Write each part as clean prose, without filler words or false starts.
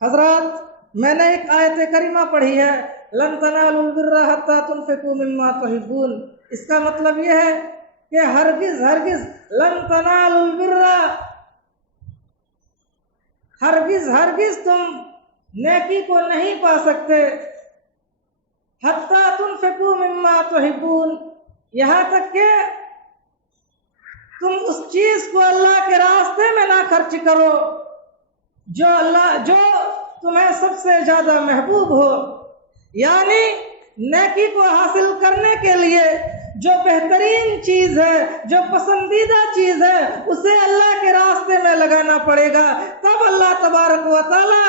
हजरत, मैंने एक आयत करीमा पढ़ी है, लन तनालुल बिर्रा हत्ता तुनफिकू मिम्मा तुहिब्बून। इसका मतलब यह है कि हरगिज हरगिज लन तनालुल बिर्रा, हरगिज हरगिज तुम नेकी को नहीं पा सकते, हत्ता तुनफिकू मिम्मा तुहिब्बून, यहाँ तक के तुम उस चीज को अल्लाह के रास्ते में ना खर्च करो जो तुम्हें सबसे ज्यादा महबूब हो। यानी नेकी को हासिल करने के लिए जो बेहतरीन चीज है, जो पसंदीदा चीज है, उसे अल्लाह के रास्ते में लगाना पड़ेगा। तब अल्लाह तबारक व तआला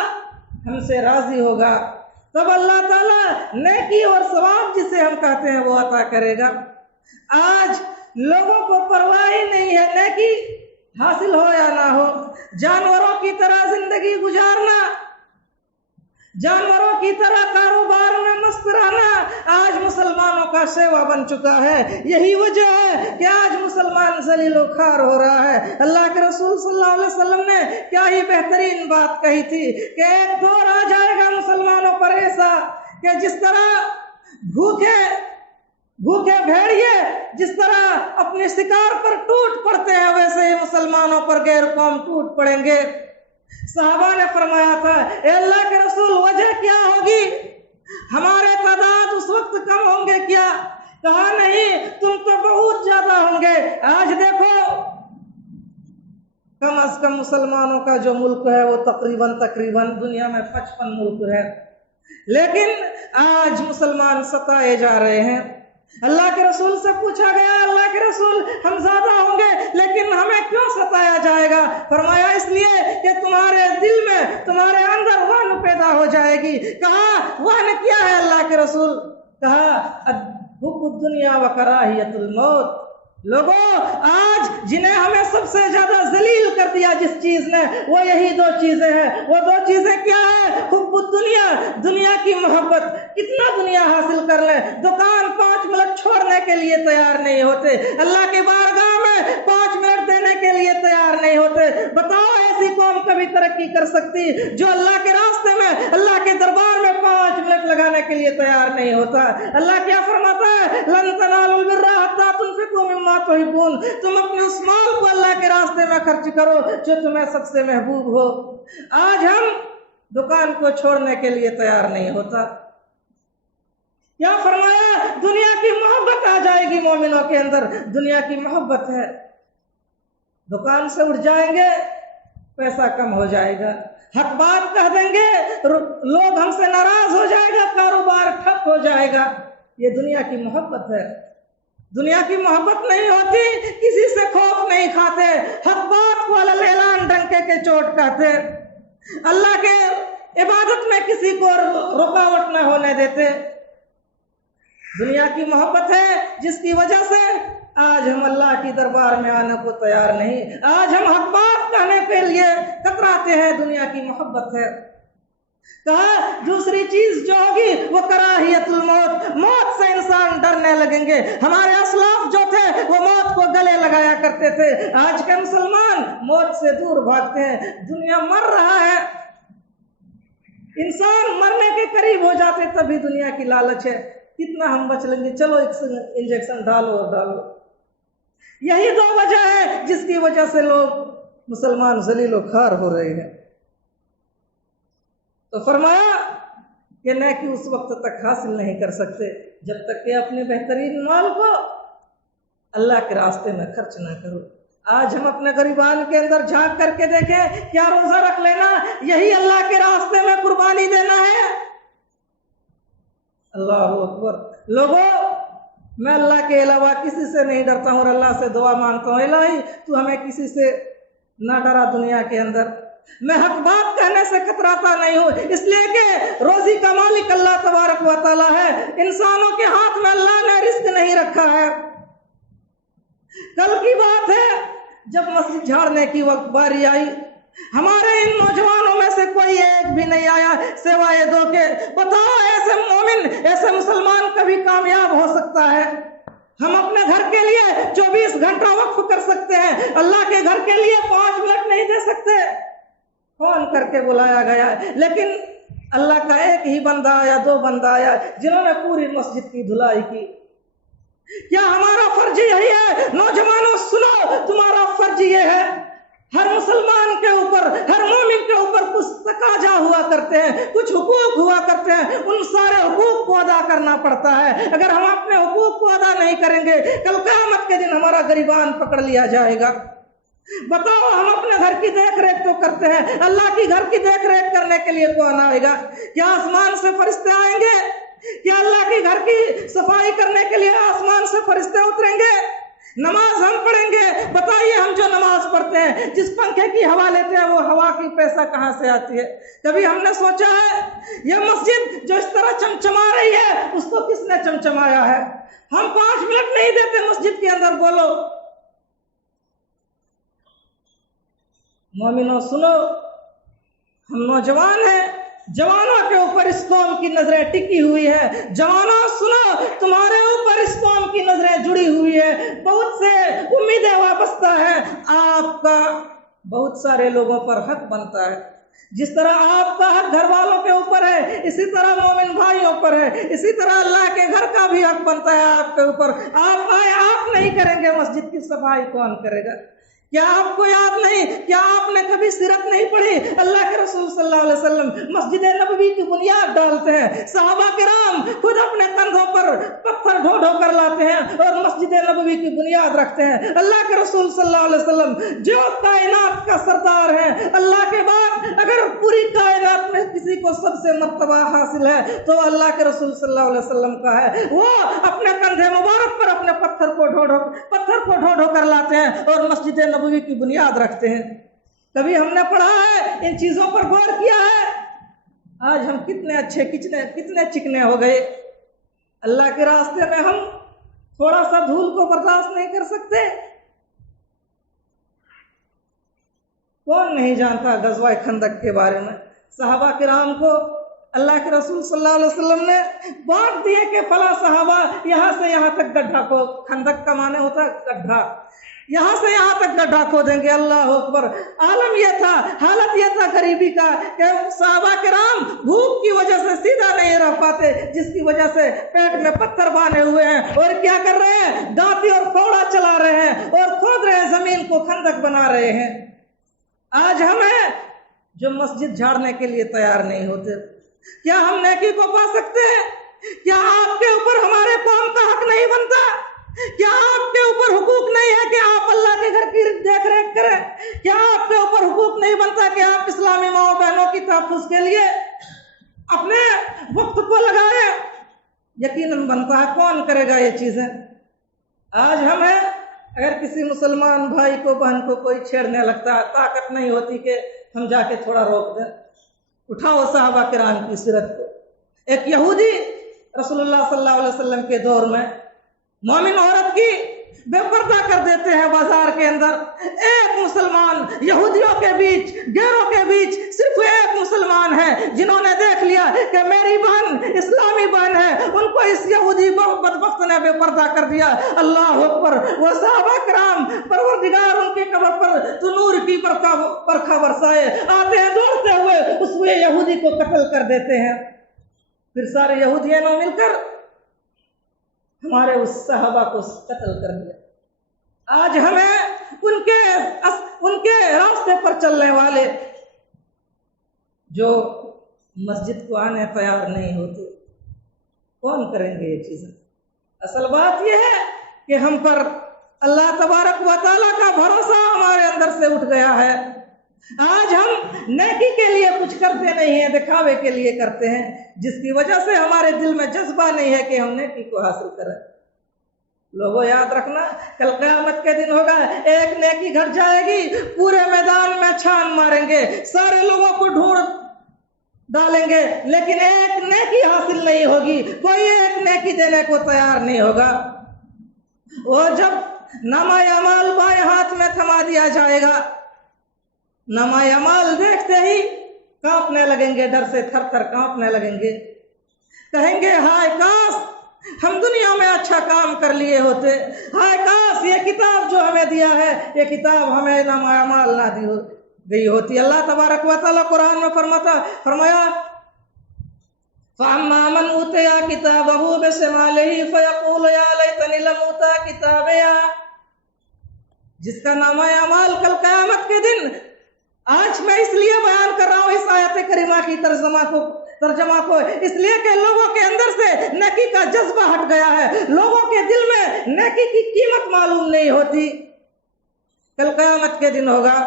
हमसे राजी होगा, तब अल्लाह ताला नेकी और सवाब जिसे हम कहते हैं वो अता करेगा। आज लोगों को परवाह ही नहीं है नेकी हासिल हो या ना हो, जानवरों की तरह जिंदगी गुजारना, जानवरों की तरह कारोबार में मस्त रहना आज मुसलमानों का सेवा बन चुका है। यही वजह है कि आज मुसलमान जलीलो खार हो रहा है। अल्लाह के रसूल सल्लल्लाहु अलैहि वसल्लम ने क्या ही बेहतरीन बात कही थी कि एक दौर आ जाएगा मुसलमानों पर ऐसा कि जिस तरह भूखे भेड़िए जिस तरह अपने शिकार पर टूट पड़ते हैं, वैसे ही मुसलमानों पर गैर कौम टूट पड़ेंगे। साहबा ने फरमाया था, ए अल्लाह के रसूल, वजह क्या होगी, हमारे तादाद उस वक्त कम होंगे क्या? कहा नहीं, तुम तो बहुत ज्यादा होंगे। आज देखो, कम अज कम मुसलमानों का जो मुल्क है वो तकरीबन दुनिया में 55 मुल्क है, लेकिन आज मुसलमान सताए जा रहे हैं। अल्लाह के रसूल से पूछा गया, अल्लाह के रसूल, हम ज्यादा होंगे लेकिन हमें क्यों सताया जाएगा? फरमाया, इसलिए कि तुम्हारे दिल में, तुम्हारे अंदर वहन पैदा हो जाएगी। कहा, वहन क्या है अल्लाह के रसूल? कहा, हुब्बुद दुनिया व कराहियतुल मौत। लोगों, आज जिन्हें हमें सबसे ज्यादा जलील कर दिया जिस चीज ने, वो यही दो चीजें हैं। वो दो चीजें क्या है? हुब्बुद दुनिया, दुनिया की मोहब्बत। कितना दुनिया हासिल कर ले, दुकान 5 मिनट छोड़ने के लिए तैयार नहीं होते, अल्लाह के बारगाह में 5 मिनट देने के लिए तैयार नहीं होते। बताओ, ऐसी कौम कभी तरक्की कर सकती जो अल्लाह के रास्ते में, अल्लाह के दरबार में 5 मिनट लगाने के लिए तैयार नहीं होता? अल्लाह क्या फरमाता है? लन तनालुल बिर्रा हत्ता तुनफिकू मिम्मा तुहिब्बून। तुम अपने उस माल को अल्लाह के रास्ते में खर्च करो जो तुम्हें सबसे महबूब हो। आज हम दुकान को छोड़ने के लिए तैयार नहीं होता। क्या फरमाया? दुनिया की मोहब्बत आ जाएगी मोमिनों के अंदर, दुनिया की मोहब्बत है। दुकान से उठ जाएंगे, पैसा कम हो जाएगा, हक बात कह देंगे, लोग हमसे नाराज हो जाएगा, कारोबार ठप हो जाएगा। ये दुनिया की मोहब्बत है। दुनिया की मोहब्बत नहीं होती, किसी से खौफ नहीं खाते, हक बात को ऐलान डंके के चोट कहते, अल्लाह के इबादत में किसी को रुकावट न होने देते। दुनिया की मोहब्बत है जिसकी वजह से आज हम अल्लाह की दरबार में आने को तैयार नहीं, आज हम हक बात कहने के लिए कतराते हैं। दुनिया की मोहब्बत है। कहा, दूसरी चीज जो होगी वो कराहियतुल मौत, मौत से इंसान डरने लगेंगे। हमारे असलाफ जो थे वो मौत को गले लगाया करते थे, आज के मुसलमान मौत से दूर भागते हैं। दुनिया मर रहा है, इंसान मरने के करीब हो जाते तभी दुनिया की लालच है, कितना हम बच लेंगे, चलो एक इंजेक्शन डालो। यही दो वजह है जिसकी वजह से लोग मुसलमान जलीलो खार हो रहे हैं। तो फरमाया कि नेकी उस वक्त तक हासिल नहीं कर सकते जब तक कि अपने बेहतरीन माल को अल्लाह के रास्ते में खर्च ना करो। आज हम अपने गरीबान के अंदर झांक करके देखें, क्या रोजा रख लेना यही अल्लाह के रास्ते में कुर्बानी देना है? अल्लाह अकबर। लोगों, मैं अल्लाह के अलावा किसी से नहीं डरता हूँ और अल्लाह से दुआ मांगता हूँ, इलाही तू हमें किसी से ना डरा दुनिया के अंदर। मैं हक बात कहने से कतराता नहीं हूँ, इसलिए कि रोजी का मालिक अल्लाह तबारक व तआला है। इंसानों के हाथ में अल्लाह ने रिस्क नहीं रखा है। कल की बात है, जब मस्जिद झाड़ने की वक्त बारी आई, हमारे इन नौजवानों में से कोई एक भी नहीं आया सिवाय दो के। बताओ, ऐसे मोमिन, ऐसे मुसलमान कभी कामयाब हो सकता है? हम अपने घर के लिए 24 घंटा वक्फ कर सकते हैं, अल्लाह के घर के लिए 5 मिनट नहीं दे सकते। फोन करके बुलाया गया, लेकिन अल्लाह का एक ही बंदा आया, 2 बंदा आया जिन्होंने पूरी मस्जिद की धुलाई की। क्या हमारा फर्ज यही है? नौजवानों सुनो, तुम्हारा फर्ज ये है, हर मुसलमान के ऊपर, हर मोमिन के ऊपर कुछ तकाजा हुआ करते हैं, कुछ हुकूक हुआ करते हैं, उन सारे हुकूक को अदा करना पड़ता है। अगर हम अपने हुकूक को अदा नहीं करेंगे, कल क़यामत के दिन हमारा गिरबान पकड़ लिया जाएगा। बताओ, हम अपने घर की देख रेख तो करते हैं, अल्लाह की घर की देख रेख करने के लिए कौन आएगा? क्या आसमान से फरिश्ते आएंगे? क्या अल्लाह की घर की सफाई करने के लिए आसमान से फरिश्ते उतरेंगे? नमाज हम पढ़ेंगे, बताइए, हम जो नमाज पढ़ते हैं, जिस पंखे की हवा लेते हैं, वो हवा की पैसा कहाँ से आती है? कभी हमने सोचा है ये मस्जिद जो इस तरह चमचमा रही है, उसको किसने चमचमाया है? हम 5 मिनट नहीं देते मस्जिद के अंदर। बोलो मोमिनो सुनो, हम नौजवान हैं, जवानों के ऊपर इस कौम की नजरें टिकी हुई है। जवानों सुनो, तुम्हारे ऊपर इस कौम की नजरें जुड़ी हुई है, बहुत से उम्मीदें वाबस्ता है। आपका बहुत सारे लोगों पर हक बनता है। जिस तरह आपका हक घर वालों के ऊपर है, इसी तरह मोमिन भाइयों पर है, इसी तरह अल्लाह के घर का भी हक बनता है आपके ऊपर। आप आए, आप नहीं करेंगे मस्जिद की सफाई, कौन करेगा? क्या आपको याद नहीं? क्या आपने कभी सीरत नहीं पढ़ी? अल्लाह के रसूल सल्लल्लाहु अलैहि वसल्लम मस्जिद नबवी की बुनियाद डालते हैं, सहाबा किराम खुद अपने कंधों पर पत्थर ढो ढो कर लाते हैं और मस्जिद नबवी की बुनियाद रखते हैं। अल्लाह के रसूल सल्लल्लाहु अलैहि वसल्लम जो कायनात का सरदार है, अल्लाह के बाद अगर पूरी कायनात में किसी को सबसे मर्तबा हासिल है तो अल्लाह के रसूल सल्लल्लाहु अलैहि वसल्लम का है। वो अपने कंधे मुबारक पर अपने पत्थर को ढो ढो कर लाते हैं और मस्जिद नबवी की बुनियाद रखते हैं। कभी हमने पढ़ा है, इन चीजों पर गौर किया है? आज हम कितने अच्छे, कितने चिकने हो गए। अल्लाह के रास्ते में हम थोड़ा सा धूल को बर्दाश्त नहीं कर सकते। कौन नहीं जानता गज़वा खंदक के बारे में? सहाबा किराम को अल्लाह के रसूल सल्लल्लाहु अलैहि वसल्लम ने बांट दिए कि फला सहाबा यहाँ से यहाँ तक गड्ढा को, खंदक का माने होता है गड्ढा, यहाँ से यहाँ तक गड्ढा खोदेंगे। अल्लाह अकबर। आलम यह था, हालत यह था गरीबी का कि सहाबा किराम भूख की वजह से सीधा नहीं रह पाते, जिसकी वजह से पेट में पत्थर बांधे हुए हैं और क्या कर रहे हैं? दांती और फावड़ा चला रहे हैं और खोद रहे हैं, जमीन को खंदक बना रहे हैं। आज हमें जो मस्जिद झाड़ने के लिए तैयार नहीं होते, क्या हम नेकी को पा सकते हैं? क्या आपके ऊपर हमारे कौम का हक नहीं बनता? क्या आपके ऊपर हुकूक नहीं है कि आप अल्लाह के घर की देख रेख करें? क्या आपके ऊपर हुकूक नहीं बनता कि आप इस्लामी माओ बहनों की तहफ़्फ़ुज़ के लिए अपने वक्त को लगाएं? यकीनन बनता है। कौन करेगा ये चीजें? आज हमें अगर किसी मुसलमान भाई को, बहन को कोई छेड़ने लगता है, ताकत नहीं होती कि हम जाके थोड़ा रोक दें। उठाओ सहाबा किराम की सीरत को। एक यहूदी रसूलुल्लाह सल्लल्लाहु अलैहि वसल्लम के दौर में मोमिन औरत की बेपर्दा कर देते हैं बाजार के अंदर। एक मुसलमान, यहूदियों के बीच, गैरों के बीच सिर्फ एक मुसलमान है जिन्होंने देख लिया कि मेरी बहन इस्लामी बहन है, उनको इस यहूदी बदबख्त ने बेपर्दा कर दिया। अल्लाह अकबर। वो सहाबा किराम, परवरदिगार उनके कब्र पर तो नूर की बरखा बरसाए, आते हैं दौड़ते हुए, उस यहूदी को कत्ल कर देते हैं। फिर सारे यहूदियों ने मिलकर हमारे उस सहाबा को कत्ल कर दिया। आज हमें उनके रास्ते पर चलने वाले जो मस्जिद को आने तैयार नहीं होते, कौन करेंगे ये चीजें? असल बात यह है कि हम पर अल्लाह तबारक व तआला का भरोसा हमारे अंदर से उठ गया है। आज हम नेकी के लिए कुछ करते नहीं है, दिखावे के लिए करते हैं, जिसकी वजह से हमारे दिल में जज्बा नहीं है कि हम नेकी को हासिल करें। लोगों याद रखना, कल क़यामत के दिन होगा, एक नेकी घट जाएगी, पूरे मैदान में छान मारेंगे, सारे लोगों को ढूंढ डालेंगे, लेकिन एक नेकी हासिल नहीं होगी, कोई एक नेकी देने को तैयार नहीं होगा। वो जब नामा अमाल बाएं हाथ में थमा दिया जाएगा, नामा अमाल देखते ही कांपने लगेंगे, डर से थर थर कांपने लगेंगे, कहेंगे हाय काश हम दुनिया में अच्छा काम कर लिए होते, हाय काश ये किताब जो हमें दिया है, ये किताब हमें नामा अमाल ना दी हो। गई होती। अल्लाह तबारक व तआला कुरान में फरमाया फअम्मा मन ऊतिया किताबहु बिशिमालिही फयक़ूलु या लैतनी लम ऊता किताबिया, जिसका नामा अमाल कल क़यामत के दिन, आज मैं इसलिए बयान कर रहा हूँ इस आयत करीमा की तर्जमा को इसलिए कि लोगों के अंदर से नेकी का जज्बा हट गया है, लोगों के दिल में नेकी की कीमत मालूम नहीं होती। कल क़यामत के दिन होगा,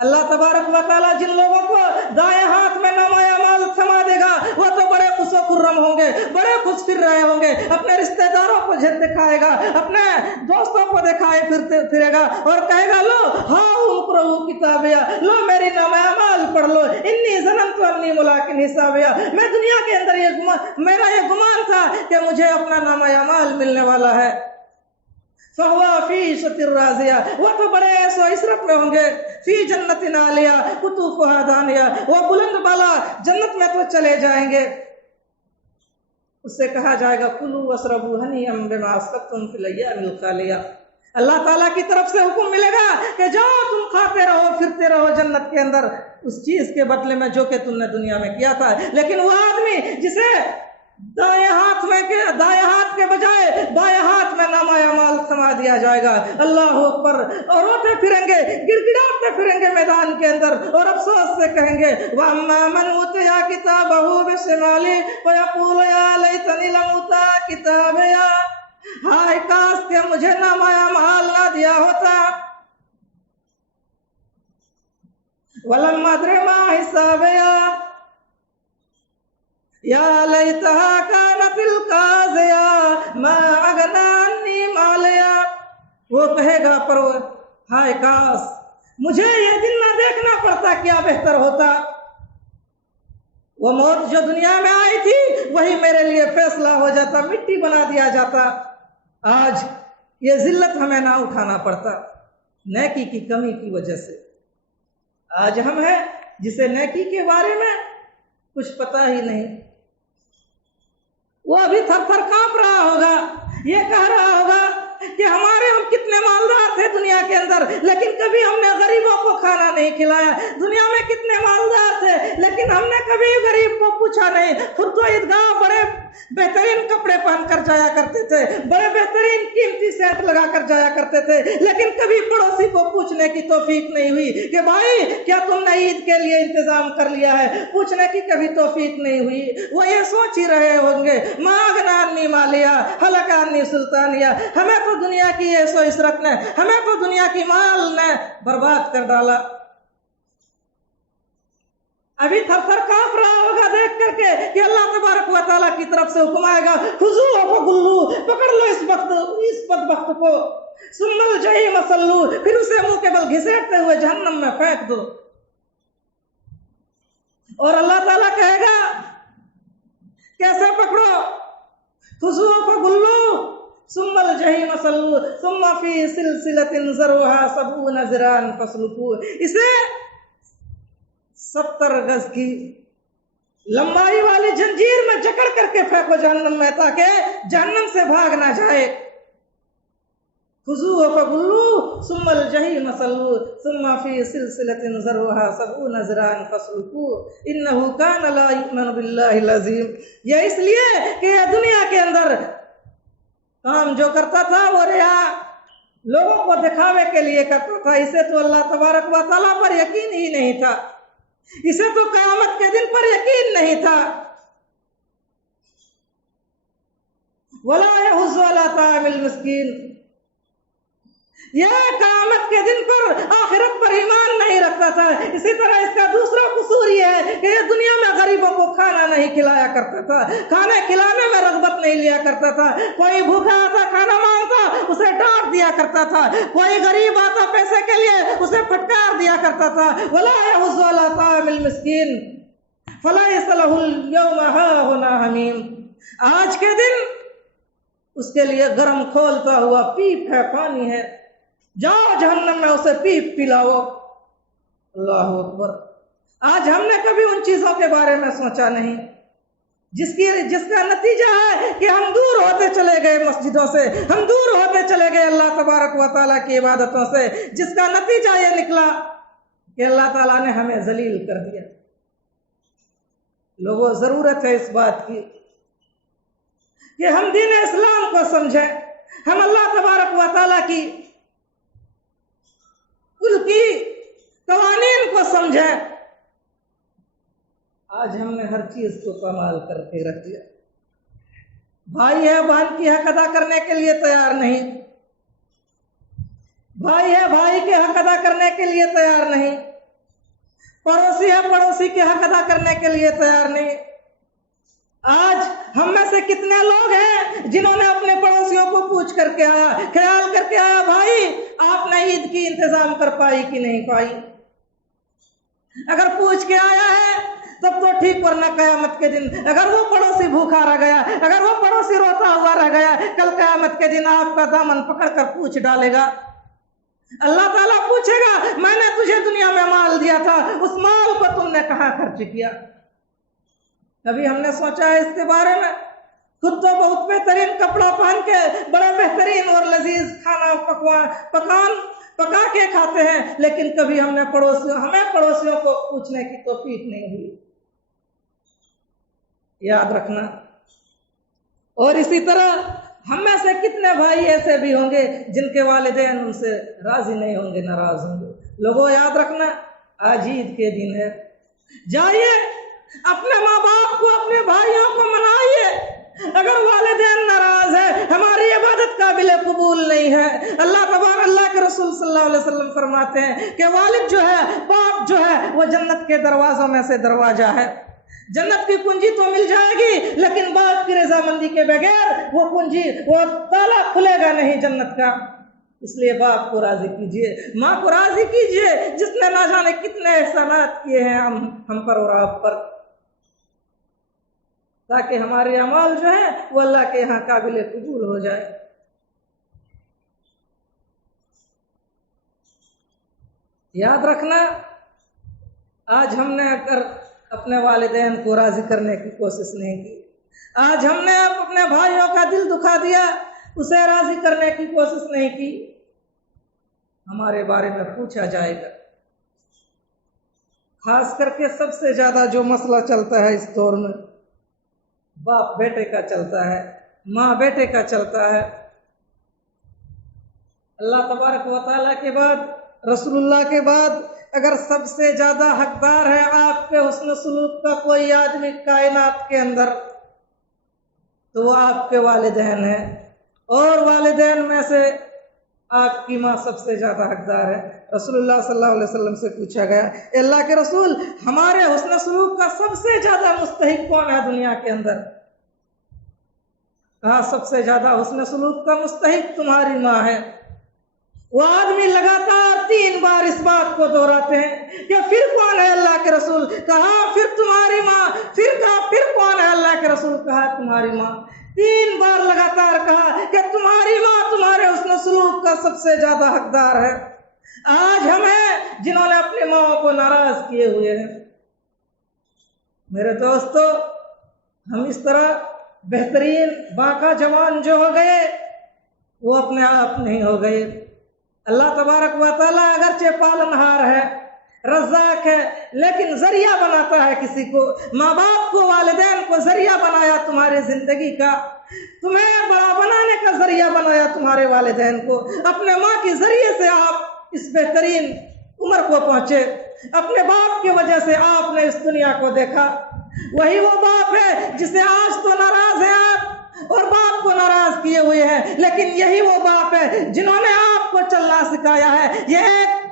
अल्लाह तबारक व तआला जिन लोगों को दाएं हाथ में नामाए अमाल थमा देगा वो तो बड़े खुशो खुर्रम होंगे, बड़े खुश फिर रहे होंगे, अपने रिश्तेदारों को दिखाएगा, अपने दोस्तों को दिखाए फिरेगा और कहेगा लो हाँ उकरो किताबिया, लो मेरी नामाए अमाल पढ़ लो, इन्नी ज़ननतु अन्नी मुलाकिन हिसाबिया, मैं दुनिया के अंदर मेरा ये गुमान था कि मुझे अपना नामाए अमाल मिलने वाला है। फहुवा फी शतिर राजिया, वो तो बड़े ऐसो इशरत में होंगे, फी जन्नतिन आलिया कुतुफुहा दानिया, वो बुलंद बाला जन्नत में तो चले जाएंगे। उससे कहा जाएगा कुलू वशरबू हनीअम बिमा अस्लफ्तुम फिल अय्यामिल खालिया, अल्लाह ताला की तरफ से हुक्म मिलेगा कि जाओ तुम खाते रहो फिरते रहो जन्नत के अंदर उस चीज के बदले में जो कि तुमने दुनिया में किया था। लेकिन वो आदमी जिसे दाएं हाथ के बजाय बाएं हाथ में नामा अमाल थमा दिया जाएगा, अल्लाह अकबर, और रोते फिरेंगे, गिड़गिड़ाते फिरेंगे मैदान के अंदर और अफसोस से कहेंगे वअम्मा मन ऊतिया किताबहु बिशिमालिही फयक़ूलु या लैतनी लम ऊता किताबिया, हाय काश के मुझे नामा अमाल ना दिया होता, वलम अद्रि मा हिसाबिया या लैतहा कानतिल काज़िया मा अगना अन्नी मालिया, वो कहेगा पर हाय काश मुझे ये दिन ना देखना पड़ता, क्या बेहतर होता, वो मौत जो दुनिया में आई थी वही मेरे लिए फैसला हो जाता, मिट्टी बना दिया जाता, आज ये जिल्लत हमें ना उठाना पड़ता नेकी की कमी की वजह से। आज हम हैं जिसे नेकी के बारे में कुछ पता ही नहीं, वो अभी थर थर कांप रहा होगा, ये कह रहा होगा कि हम कितने मालदार थे दुनिया के अंदर लेकिन कभी हमने गरीबों को खाना नहीं खिलाया, दुनिया में कितने मालदार थे लेकिन हमने कभी गरीब को पूछा नहीं, खुद तो ईदगाह बड़े बेहतरीन कपड़े पहनकर जाया करते थे, बड़े बेहतरीन कीमती सेट लगा कर जाया करते थे, लेकिन कभी पड़ोसी को पूछने की तौफीक नहीं हुई कि भाई क्या तुमने ईद के लिए इंतजाम कर लिया है, पूछने की कभी तौफीक नहीं हुई। वो ये सोच ही रहे होंगे मागना अन्नी मालिया हलका अन्नी सुल्तानिया, हमें तो दुनिया की ऐसो इशरत ने, हमें तो दुनिया की माल ने बर्बाद कर डाला। अभी थर थर कांप रहा होगा देख करके कि अल्लाह तबारक व तआला की तरफ से हुक्म आएगा खुजू व गुल्लू, पकड़ लो इस बदबख्त को, सुम्मल जहीम सल्लू, फिर उसे मुंह के बल घिसेटते हुए जहन्नम में फेंक दो। और अल्लाह ताला कहेगा कैसे पकड़ो, खुजू व गुल्लू सुम्मल जहीम सल्लू सुम्मा फी सिलसिलतिन ज़रउहा सबूना ज़िरान फस्लुकू, इसे 70 गज की लंबाई वाली जंजीर में जकड़ करके फेंको जहन्नम में ताकि जहन्नम से भाग ना जाए। खुजू फगुल्लू सुम्मल जहीम सल्लू सुम्मा फी सिलसिलतिन ज़रउहा सबूना ज़िरान फस्लुकू इन्नहु कान ला युमिनु बिल्लाहिल अज़ीम। ये इसलिए कि ये दुनिया के अंदर काम जो करता था वो रिया लोगों को दिखावे के लिए करता था, इसे तो अल्लाह तबारक व तआला पर यकीन ही नहीं था, इसे तो क़यामत के दिन पर यकीन नहीं था। वला यहुज़्ज़ु अला तामिल मिस्कीन, यह क़यामत के दिन पर आखिरत पर ईमान नहीं रखता था। इसी तरह इसका दूसरा कसूर यह है कि यह दुनिया में गरीबों को खाना नहीं खिलाया करता था, खाने खिलाने में रग़बत नहीं लिया करता था, कोई भूखा आता खाना मांगता उसे डांट दिया करता था, कोई गरीब आता पैसे के लिए उसे फटकार दिया करता था। वला यहुज़्ज़ु अला तामिल मिस्कीन फलैस लहुल यौमा हाहुना हमीम, आज के दिन उसके लिए गर्म खोलता हुआ पीप है, पानी है, जाओ जहन्नम में उसे पीप पिलाओ। अल्लाह अकबर। आज हमने कभी उन चीजों के बारे में सोचा नहीं जिसका नतीजा है कि हम दूर होते चले गए मस्जिदों से, हम दूर होते चले गए अल्लाह तबारक व तआला की इबादतों से, जिसका नतीजा ये निकला कि अल्लाह ताला ने हमें जलील कर दिया। लोगों, जरूरत है इस बात की कि हम दीन इस्लाम को समझें, हम अल्लाह तबारक व तआला की कुल की कवानीन को समझें। आज हमने हर चीज को कमाल करके रख दिया। भाई है बहन की हक अदा करने के लिए तैयार नहीं, भाई है भाई के हक अदा करने के लिए तैयार नहीं, पड़ोसी है पड़ोसी के हक अदा करने के लिए तैयार नहीं। आज हम में से कितने लोग हैं जिन्होंने अपने पड़ोसियों को पूछ करके आया, ख्याल करके आया, भाई आपने ईद की इंतजाम कर पाई कि नहीं पाई? अगर पूछ के आया है तब तो ठीक, वरना कयामत के दिन अगर वो पड़ोसी भूखा रह गया, अगर वो पड़ोसी रोता हुआ रह गया, कल कयामत के दिन आपका दामन पकड़कर पूछ डालेगा। अल्लाह ताला पूछेगा, मैंने तुझे दुनिया में माल दिया था, उस माल को तुमने कहां खर्च किया? कभी हमने सोचा है इसके बारे में? खुद तो बहुत बेहतरीन कपड़ा पहन के बड़ा बेहतरीन और लजीज खाना पकान पका के खाते हैं, लेकिन कभी हमें पड़ोसियों को पूछने की तौफीक नहीं हुई। याद रखना। और इसी तरह हम में से कितने भाई ऐसे भी होंगे जिनके वालिदैन उनसे राजी नहीं होंगे, नाराज होंगे। लोगों, याद रखना, आज ईद के दिन है, जाइए अपने माँ बाप को, अपने भाइयों को मनाइए। अगर वालिदैन नाराज है, हमारी इबादत काबिल कबूल नहीं है। अल्लाह के रसूल सल्लल्लाहु अलैहि वसल्लम फरमाते हैं कि वालिद जो है, बाप जो है, वो जन्नत के दरवाजों में से दरवाजा है। जन्नत की कुंजी तो मिल जाएगी, लेकिन बाप की रजामंदी के बगैर वो ताला खुलेगा नहीं जन्नत का। इसलिए बाप को राजी कीजिए, माँ को राजी कीजिए, जिसने ना जाने कितने एहसानात किए हैं हम पर और आप पर, ताकि हमारे अमाल जो है वो अल्लाह के यहाँ काबिल कबूल हो जाए। याद रखना, आज हमने अगर अपने वालिदैन को राजी करने की कोशिश नहीं की, आज हमने अपने भाइयों का दिल दुखा दिया, उसे राजी करने की कोशिश नहीं की, हमारे बारे में पूछा जाएगा। खास करके सबसे ज्यादा जो मसला चलता है इस दौर में, बाप बेटे का चलता है, माँ बेटे का चलता है। अल्लाह तबारक व तआला के बाद, रसूलुल्लाह के बाद अगर सबसे ज्यादा हकदार है आपके हुस्न सलूक का कोई आदमी कायनात के अंदर, तो वो आपके वालिदैन है। और वालिदैन में से आपकी माँ सबसे ज्यादा हकदार है। रसूलुल्लाह सल्लल्लाहु अलैहि वसल्लम से पूछा गया, अल्लाह के रसूल, हमारे हुस्न सलूक का सबसे ज्यादा मुस्तहिक कौन है दुनिया के अंदर? कहा, सबसे ज्यादा हुस्न सलूक का मुस्तहिक तुम्हारी माँ है। वो आदमी लगातार 3 बार इस बात को दोहराते हैं कि फिर कौन है अल्लाह के रसूल? कहा, फिर तुम्हारी माँ। फिर कहा, फिर कौन है अल्लाह के रसूल? कहा, तुम्हारी माँ। 3 बार लगातार कहा कि तुम्हारी माँ तुम्हारे हुस्न सलूक का सबसे ज्यादा हकदार है। आज हमें जिन्होंने अपनी माँ को नाराज किए हुए हैं, मेरे दोस्तों, हम इस तरह बेहतरीन बाका जवान जो हो गए, वो अपने आप नहीं हो गए। अल्लाह तबारक व तआला अगरचे पालनहार है, रज़्ज़ाक है, लेकिन जरिया बनाता है किसी को। माँ बाप को, वालिदैन को जरिया बनाया तुम्हारी जिंदगी का, तुम्हें बड़ा बनाने का जरिया बनाया तुम्हारे वालिदैन को। अपने माँ के जरिए से आप इस बेहतरीन उम्र को पहुंचे, अपने बाप की वजह से आपने इस दुनिया को देखा। वही वो बाप है जिसे आज तो नाराज है आप, और बाप को नाराज किए हुए हैं, लेकिन यही वो बाप है जिन्होंने आपको चलना सिखाया है। यह एक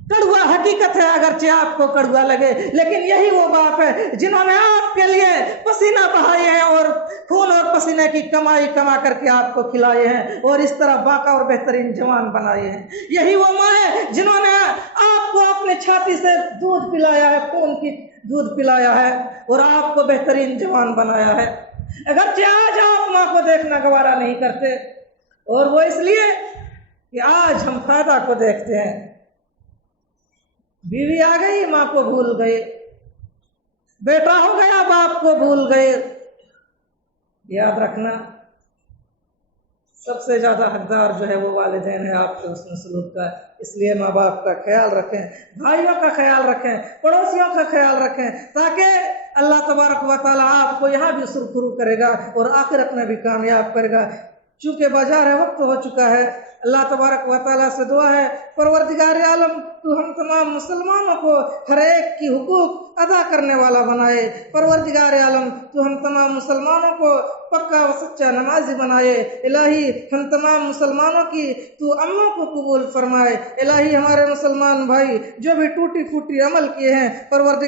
कड़वा हकीकत है, अगरचे आपको कड़वा लगे, लेकिन यही वो बाप है जिन्होंने आपके लिए पसीना बहाए हैं और खून और पसीने की कमाई कमा करके आपको खिलाए हैं और इस तरह बाका और बेहतरीन जवान बनाए हैं। यही वो माँ है जिन्होंने आपको अपने छाती से दूध पिलाया है, खून की दूध पिलाया है और आपको बेहतरीन जवान बनाया है। अगरचे आज आप माँ को देखना गवारा नहीं करते, और वो इसलिए कि आज हम फायदा को देखते हैं। बीवी आ गई, माँ को भूल गए, बेटा हो गया, बाप को भूल गए। याद रखना, सबसे ज़्यादा हकदार जो है वो वालिदैन है आपके हुस्न सलूक का। इसलिए माँ बाप का ख्याल रखें, भाइयों का ख्याल रखें, पड़ोसियों का ख्याल रखें, ताकि अल्लाह तबारक व तआला आपको यहाँ भी सुरखुरू करेगा और आखिरत में भी कामयाब करेगा। चूँकि बाजार है, वक्त हो चुका है। अल्लाह तबारक व तआला से दुआ है, परवरदिगार आलम तू हम तमाम मुसलमानों को हर एक की हुकूक अदा करने वाला बनाए। परवरदिगार आलम तू हम तमाम मुसलमानों को पक्का व सच्चा नमाजी बनाए। इलाही हम तमाम मुसलमानों की तू अमलों को कबूल फरमाए। इलाही हमारे मुसलमान भाई जो भी टूटी फूटी अमल किए हैं, परवरदिगार